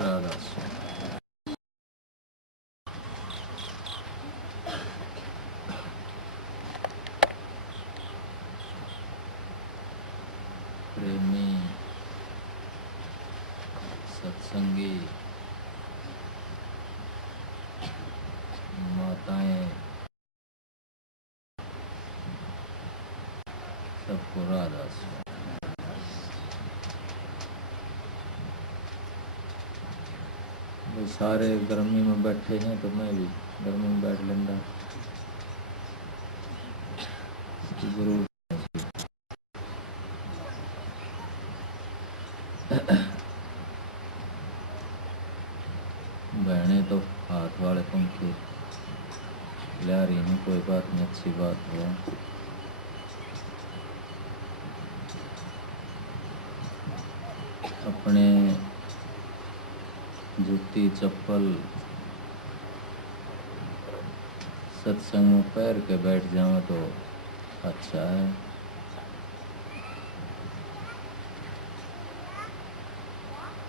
राधा प्रेमी सत्संगी माताएं सबको राधा वो सारे गर्मी में बैठे हैं तो मैं भी गर्मी में बैठ लेंदा गुरु बहने तो हाथ वाले पंखे ला रही हैं, कोई बात नहीं, अच्छी बात है। अपने जूती चप्पल सत्संग में पैर के बैठ जाओ तो अच्छा है।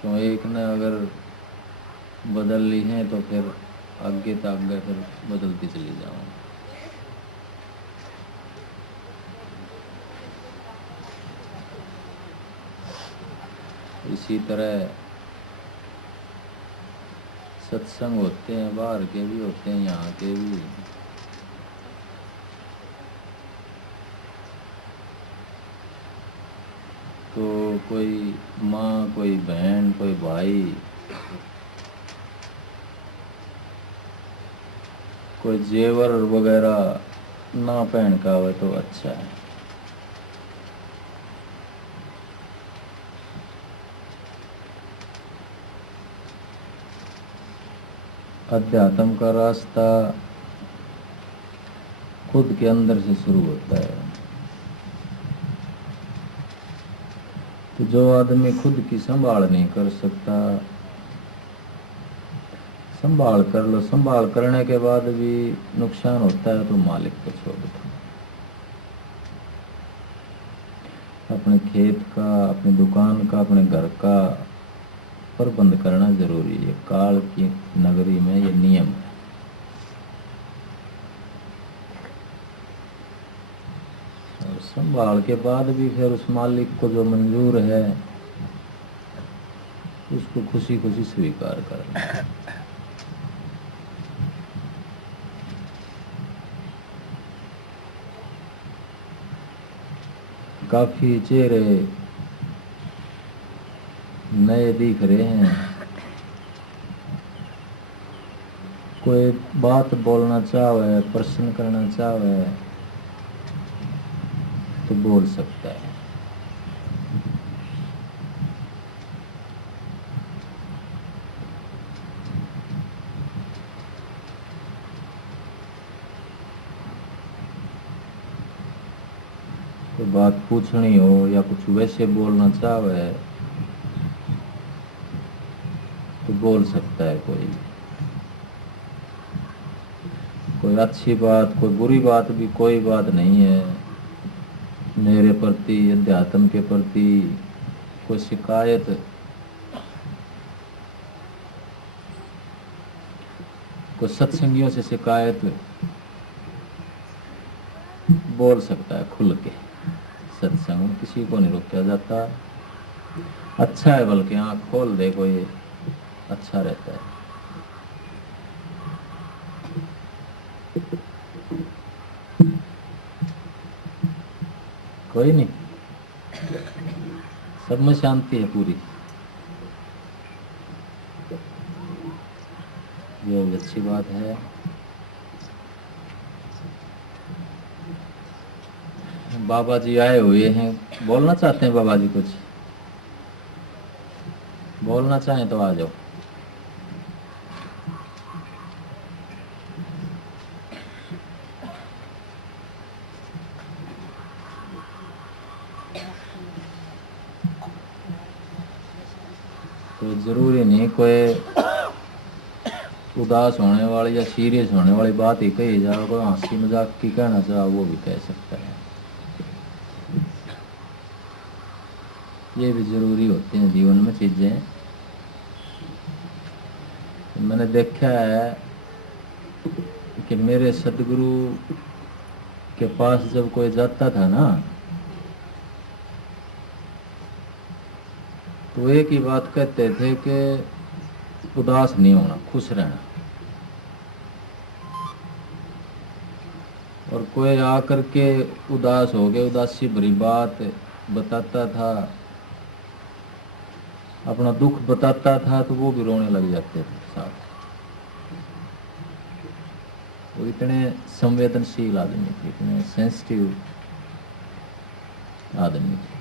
तो एक ने अगर बदल ली है तो फिर आगे तक आगे फिर बदलती चली जाऊँ। इसी तरह सत्संग होते हैं, बाहर के भी होते हैं, यहाँ के भी। तो कोई माँ, कोई बहन, कोई भाई, कोई जेवर वगैरह ना पहन का हो तो अच्छा है। अध्यात्म का रास्ता खुद के अंदर से शुरू होता है। तो जो आदमी खुद की संभाल नहीं कर सकता, संभाल कर लो, संभाल करने के बाद भी नुकसान होता है तो मालिक को छोड़ दो। अपने खेत का, अपनी दुकान का, अपने घर का प्रबंध करना जरूरी है। काल की नगरी में ये नियम है। और संभाल के बाद भी फिर उस मालिक को जो मंजूर है उसको खुशी खुशी स्वीकार करना। काफी चेहरे नए दिख रहे हैं। कोई बात बोलना चाहे, प्रश्न करना चाहे तो बोल सकता है। कोई बात पूछनी हो या कुछ वैसे बोलना चाहे तो बोल सकता है। कोई अच्छी बात, कोई बुरी बात भी कोई बात नहीं है। मेरे प्रति, अध्यात्म के प्रति कोई शिकायत, कोई सत्संगियों से शिकायत बोल सकता है खुल के। सत्संग में किसी को नहीं रोका जाता। अच्छा है, बल्कि आँख खोल दे कोई, अच्छा रहता है। कोई नहीं, सब में शांति है पूरी। ये अच्छी बात है। बाबा जी आए हुए हैं, बोलना चाहते हैं बाबा जी कुछ? बोलना चाहें तो आ जाओ। तो जरूरी नहीं कोई उदास होने वाली या सीरियस होने वाली बात ही कही जाए। कोई हंसी मजाक की कहना चाहे वो भी कह सकता है। ये भी जरूरी होते हैं जीवन में चीजें। मैंने देखा है कि मेरे सदगुरु के पास जब कोई जाता था ना, तो एक ही बात कहते थे कि उदास नहीं होना, खुश रहना। और कोई आकर के उदास हो गया, उदासी भरी बात बताता था, अपना दुख बताता था, तो वो भी रोने लग जाते थे साथ। वो इतने संवेदनशील आदमी थे, इतने सेंसिटिव आदमी थे।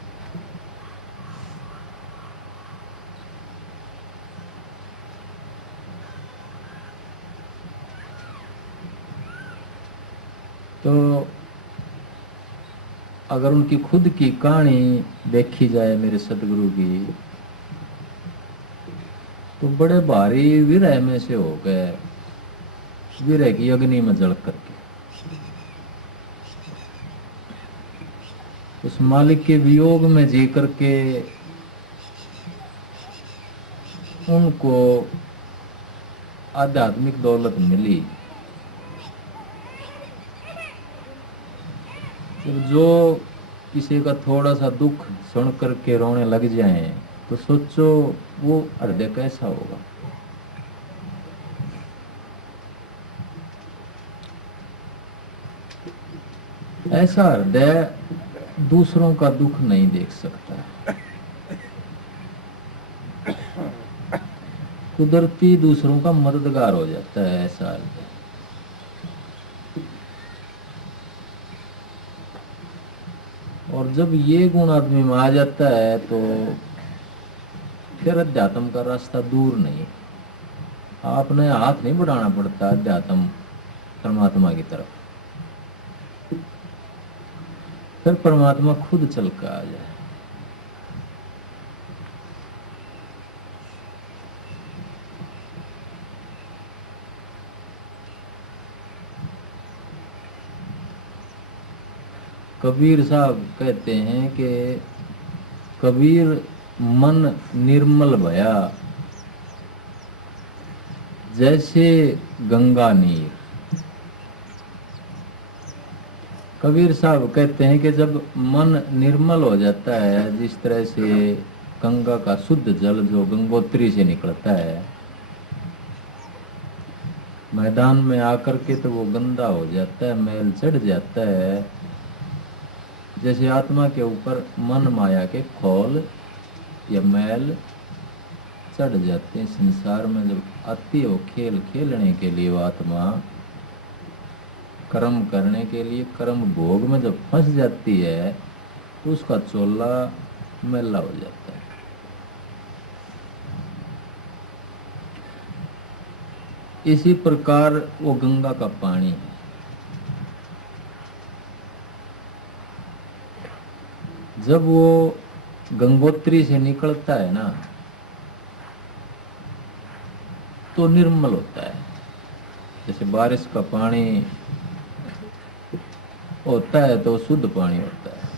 तो अगर उनकी खुद की कहानी देखी जाए मेरे सदगुरु की, तो बड़े भारी विरह में से हो गए, विरह की अग्नि में जल करके उस मालिक के वियोग में जी करके उनको आध्यात्मिक दौलत मिली। जो किसी का थोड़ा सा दुख सुन करके रोने लग जाए, तो सोचो वो हृदय कैसा होगा। ऐसा हृदय दूसरों का दुख नहीं देख सकता, कुदरती दूसरों का मददगार हो जाता है ऐसा हृदय। और जब ये गुण आदमी में आ जाता है, तो फिर अध्यात्म का रास्ता दूर नहीं। आपने हाथ नहीं बढ़ाना पड़ता अध्यात्म परमात्मा की तरफ, फिर परमात्मा खुद चल कर आ जाए। कबीर साहब कहते हैं कि कबीर मन निर्मल भया जैसे गंगा नीर। कबीर साहब कहते हैं कि जब मन निर्मल हो जाता है, जिस तरह से गंगा का शुद्ध जल जो गंगोत्री से निकलता है, मैदान में आकर के तो वो गंदा हो जाता है, मैल चढ़ जाता है। जैसे आत्मा के ऊपर मन माया के खोल या मैल चढ़ जाते हैं। संसार में जब आती हो खेल खेलने के लिए, वो आत्मा कर्म करने के लिए कर्म भोग में जब फंस जाती है, तो उसका चोला मैला हो जाता है। इसी प्रकार वो गंगा का पानी है। जब वो गंगोत्री से निकलता है ना, तो निर्मल होता है। जैसे बारिश का पानी होता है तो शुद्ध पानी होता है।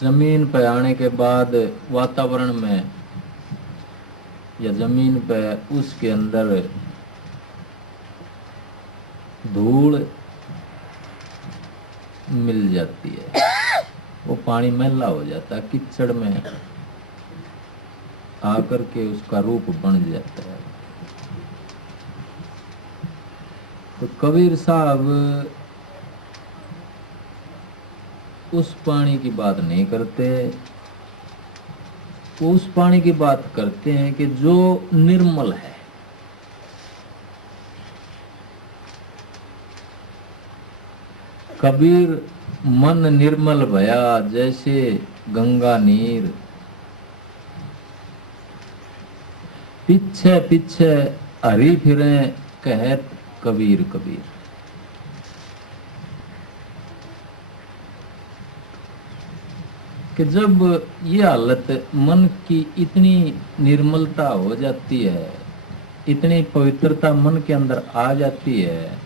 जमीन पे आने के बाद वातावरण में या जमीन पे उसके अंदर धूल मिल जाती है, वो पानी मैला हो जाता है, कीचड़ में आकर के उसका रूप बन जाता है। तो कबीर साहब उस पानी की बात नहीं करते, वो उस पानी की बात करते हैं कि जो निर्मल है। कबीर मन निर्मल भया जैसे गंगा नीर, पीछे पीछे हरी फिरे कहत कबीर कबीर। कि जब ये हालत मन की इतनी निर्मलता हो जाती है, इतनी पवित्रता मन के अंदर आ जाती है,